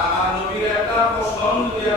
আর আমার নবীর একটা পছন্দ দিয়ে